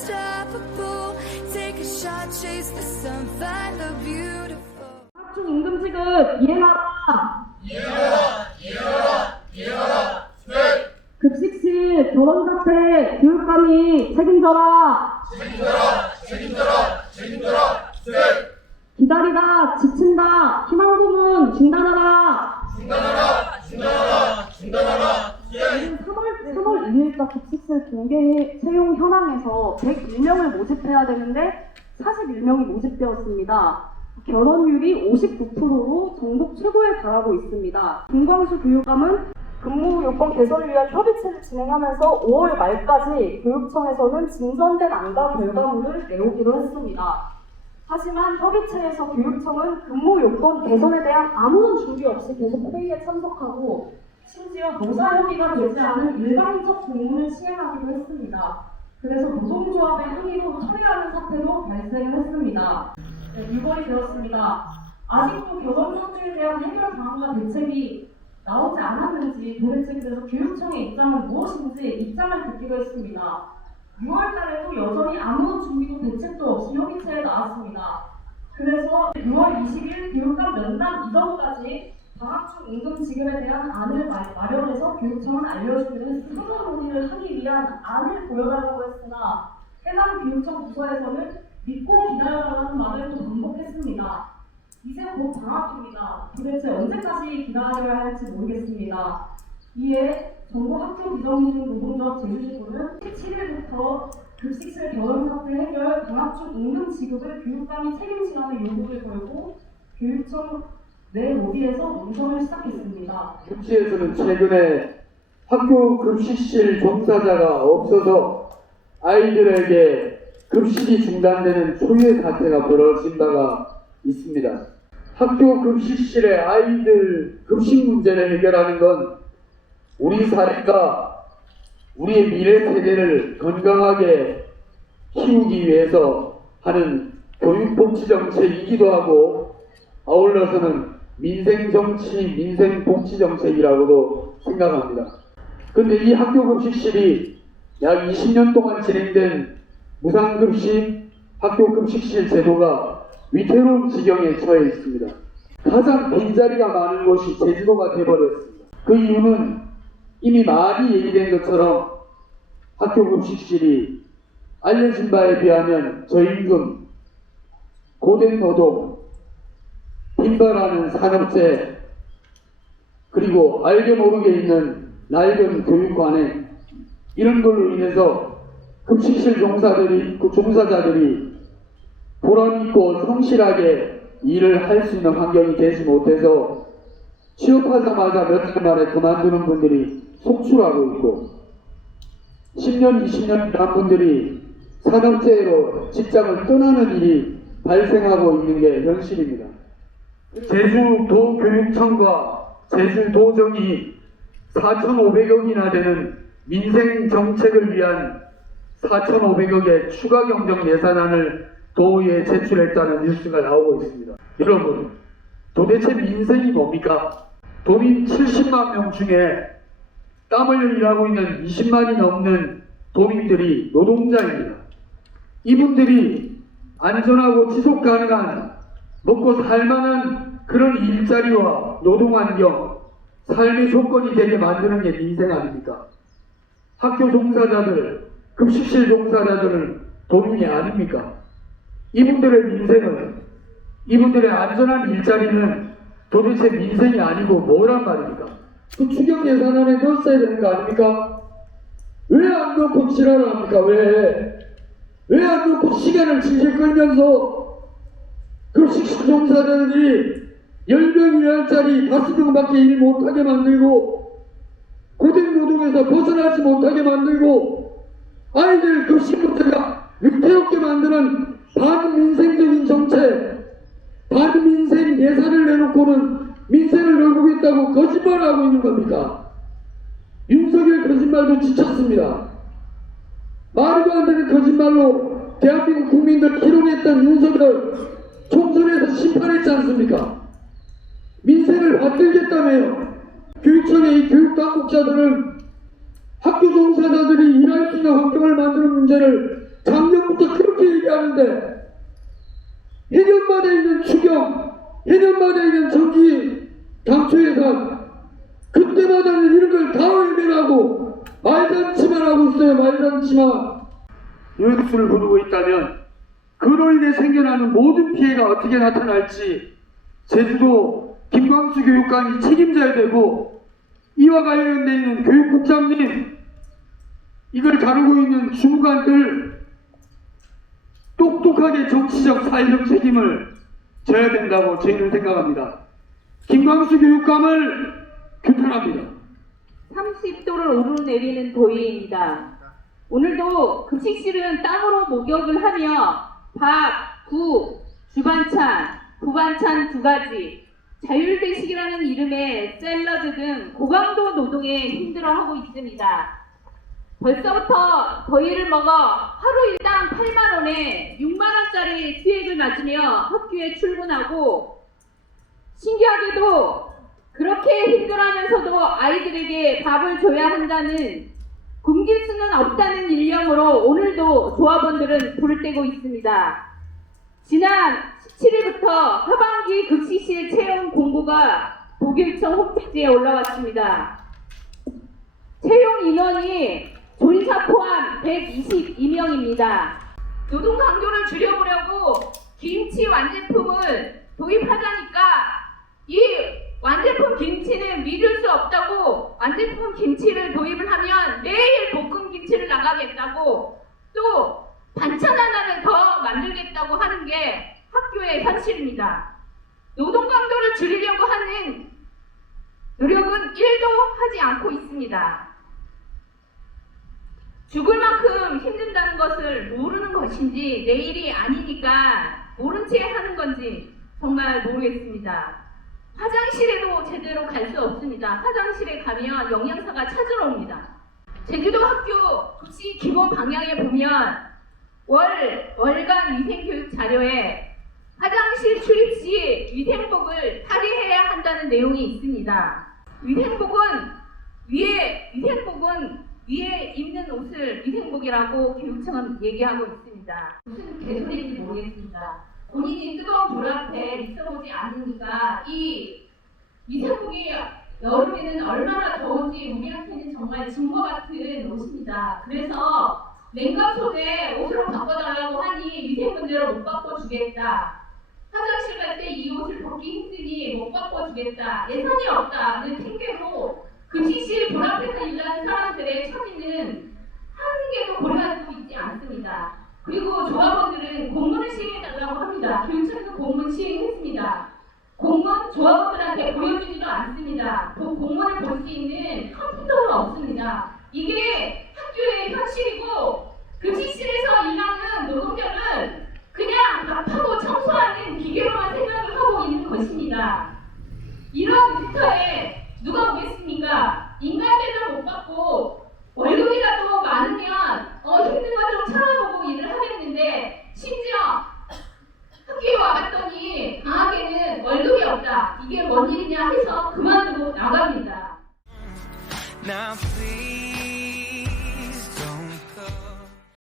unstoppable. Take a shot, chase the sun, find the beautiful. 학중 임금지급 이행하라. 이행하라. 급식실 결혼 사태 교육감이 책임져라. 책임져라. 기다리다 지친다 희망고문 중단하라. 중단하라. 3월 2일자 급식실 공개 채용 현황에서 101명을 모집해야 되는데 41명이 모집되었습니다. 결혼율이 59%로 전국 최고에 달하고 있습니다. 김광수 교육감은 근무 요건 개선을 위한 협의체를 진행하면서 5월 말까지 교육청에서는 진전된 안과 결과물을 내오기로 했습니다. 하지만 협의체에서 교육청은 근무 요건 개선에 대한 아무런 준비 없이 계속 회의에 참석하고 심지어 노사협의가 되지 않은 일방적 공문을 시행하기도 했습니다. 그래서 노동조합의 항의로 처리하는 사태도 발생을 했습니다. 6월이 되었습니다. 아직도 결혼 사주에 대한 해결 방안과 대책이 나오지 않았는지 도대체 그래서 교육청의 입장은 무엇인지 입장을 듣기로 했습니다. 6월 달에도 여전히 아무런 준비도 대책도 없이 협의체에 나왔습니다. 그래서 6월 20일 교육감 면담 이전까지 방학중 임금 지급에 대한 안을 마련해서 교육청은 알려주기로 했습니다. 사전 논의를 하기 위한 안을 보여달라고 했으나 해당 교육청 부서에서는 믿고 기다려달라는 말을 또 반복했습니다. 이제 곧 방학입니다. 도대체 언제까지 기다려야 할지 모르겠습니다. 이에 전국 학교 비정규직 노동조합 제주지부는 17일부터 급식실 결혼 사태 해결, 방학중 임금 지급을 교육감이 책임지라는 요구를 걸고 교육청 내 로비에서 논쟁을 시작했습니다. 육지에서는 최근에 학교 급식실 종사자가 없어서 아이들에게 급식이 중단되는 초유의 사태가 벌어진 바가 있습니다. 학교 급식실의 아이들 급식 문제를 해결하는 건 우리 사회가 우리의 미래 세대를 건강하게 키우기 위해서 하는 교육복지 정책이기도 하고 아울러서는 민생정치, 민생복지 정책이라고도 생각합니다. 근데 이 학교 급식실이 약 20년 동안 진행된 무상급식, 학교 급식실 제도가 위태로운 지경에 처해 있습니다. 가장 빈자리가 많은 곳이 제주도가 되어버렸습니다. 그 이유는 이미 많이 얘기된 것처럼 학교 급식실이 알려진 바에 비하면 저임금, 고된 노동, 빈발하는 산업재, 그리고 알게 모르게 있는 낡은 교육관행, 이런 걸로 인해서 급식실 종사자들이 보람있고 성실하게 일을 할 수 있는 환경이 되지 못해서 취업하자마자 몇 달 만에 그만두는 분들이 속출하고 있고 10년, 20년 일한 분들이 산업재해로 직장을 떠나는 일이 발생하고 있는 게 현실입니다. 제주도교육청과 제주도정이 4,500억이나 되는 민생정책을 위한 4,500억의 추가 경정 예산안을 도의회에 제출했다는 뉴스가 나오고 있습니다. 여러분, 도대체 민생이 뭡니까? 도민 70만 명 중에 땀 흘려 일하고 있는 20만이 넘는 도민들이 노동자입니다. 이분들이 안전하고 지속 가능한 먹고 살만한 그런 일자리와 노동환경, 삶의 조건이 되게 만드는 게 민생 아닙니까? 학교 종사자들, 급식실 종사자들은 도민이 아닙니까? 이분들의 민생은, 이분들의 안전한 일자리는 도대체 민생이 아니고 뭐란 말입니까? 그 추경 예산안에 넣었어야 되는 거 아닙니까? 왜 안 넣고 지랄을 합니까? 왜 안 넣고 시간을 질질 끌면서 급식실 종사자들이 10명 일할 자리 5명밖에 일 못하게 만들고 고된 노동에서 벗어나지 못하게 만들고 아이들 급식 문제가 위태롭게 만드는 반민생적인 정책, 반민생 예산을 내놓고는 민생을 넓히겠다고 거짓말하고 있는 겁니까? 윤석열 거짓말도 지쳤습니다. 말도 안 되는 거짓말로 대한민국 국민들 기록했던 윤석열 총선에서 심판했지 않습니까? 민생을 받들겠다며요. 교육청의 이 교육당국자들은 학교 종사자들이 일할 수 있는 환경을 만드는 문제를 작년부터 그렇게 얘기하는데 해년마다 있는 추경, 해년마다 있는 정기 당초 예산, 그때마다는 이런 걸 다 외면하고 말잔치만 하고 있어요. 말잔치만. 뉴스를 보고 있다면 그로 인해 생겨나는 모든 피해가 어떻게 나타날지 제주도 김광수 교육감이 책임져야 되고, 이와 관련되어 있는 교육국장님, 이걸 다루고 있는 주무관들 똑똑하게 정치적 사회적 책임을 져야 된다고 저희는 생각합니다. 김광수 교육감을 규탄합니다. 30도를 오르내리는 더위입니다. 오늘도 급식실은 땀으로 목욕을 하며 밥, 국, 주반찬, 부반찬 2가지, 자율배식이라는 이름의 샐러드 등 고강도 노동에 힘들어하고 있습니다. 벌써부터 더위를 먹어 하루 일당 8만원에 6만원짜리 수액을 맞으며 학교에 출근하고, 신기하게도 그렇게 힘들어하면서도 아이들에게 밥을 줘야 한다는, 굶길 수는 없다는 일념으로 오늘도 조합원들은 불을 떼고 있습니다. 지난 17일부터 하반기 급식실 채용 공고가 도교육청 홈페이지에 올라왔습니다. 채용 인원이 조리사 포함 122명입니다. 노동 강도를 줄여보려고 김치 완제품을 도입하자니까 이 완제품 김치는 믿을 수 없다고, 완제품 김치를 도입을 하면 매일 볶음 김치를 나가겠다고, 또 반찬 하나를 더 만들겠다고 하는 게 학교의 현실입니다. 노동 강도를 줄이려고 하는 노력은 1도 하지 않고 있습니다. 죽을 만큼 힘든다는 것을 모르는 것인지, 내일이 아니니까 모른 채 하는 건지 정말 모르겠습니다. 화장실에도 제대로 갈 수 없습니다. 화장실에 가면 영양사가 찾으러 옵니다. 제주도 학교 급식 기본 방향에 보면 월간 위생교육 자료에 화장실 출입 시 위생복을 탈의해야 한다는 내용이 있습니다. 위생복은 위에 입는 옷을 위생복이라고 교육청은 얘기하고 있습니다. 무슨 개소리인지 모르겠습니다. 본인이 뜨거운 불 앞에 있어보지 않으니까 이 위생복이 여름에는 얼마나 더운지 우리한테는 정말 증거 같은 옷입니다. 그래서 냉각 소재 옷으로 바꿔달라고 하니 위생문제로 못 바꿔주겠다. 화장실 갈 때 이 옷을 벗기 힘드니 못 바꿔주겠다. 예산이 없다는 핑계로 급식실 불 앞에서 일하는 사람들의 처지는 한 개도 고려하고 있지 않습니다. 그리고 조합원들은 공문을 시행해달라고 합니다. 교육청에서 공문 시행했습니다. 공문 조합원들한테 보여주지도 않습니다. 그 공문을 볼 수 있는 컴퓨터가 없습니다. 이게 학교의 현실이고, 급식실에서 일하는 노동자는 그냥 밥하고 청소하는 기계로만 생각을 하고 있는 것입니다. 이런 일터에 누가 오겠습니까? 인간 대접 못 받고 월급이라도 많으면 힘든 거 좀 참아보고 일을 하겠는데, 심지어 학교에 와봤더니 방학에는 월급이 없다. 이게 뭔 일이냐 해서 그만두고 나갑니다. Now please